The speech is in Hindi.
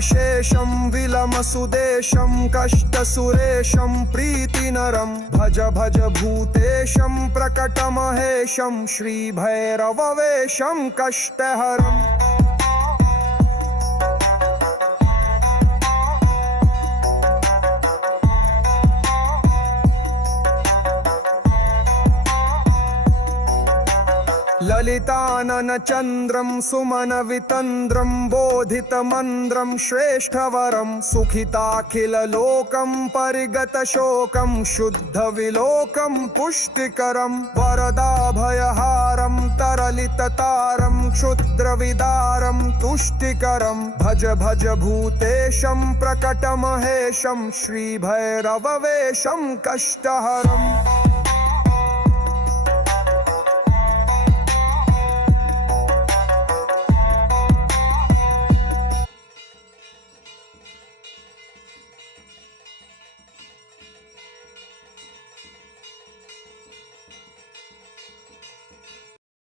शेषं विलमसुदेशं कष्टसुरेशं प्रीतिनरं भज भज भूतेशं प्रकटमहेशं श्रीभैरववेशं कष्टहरम्। ललितानन चंद्रं सुमन वितंद्रं बोधितमंद्रं श्रेष्ठवरं सुखिताखिल लोकं परिगत शोकं शुद्ध विलोकं पुष्टिकरं वरदाभयहारं तरलिततारं क्षुद्रविदारं तुष्टिकरं भज भज भूतेशं प्रकटमहेशं श्रीभैरववेशं कष्टहरम्।